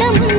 உள்ளமும்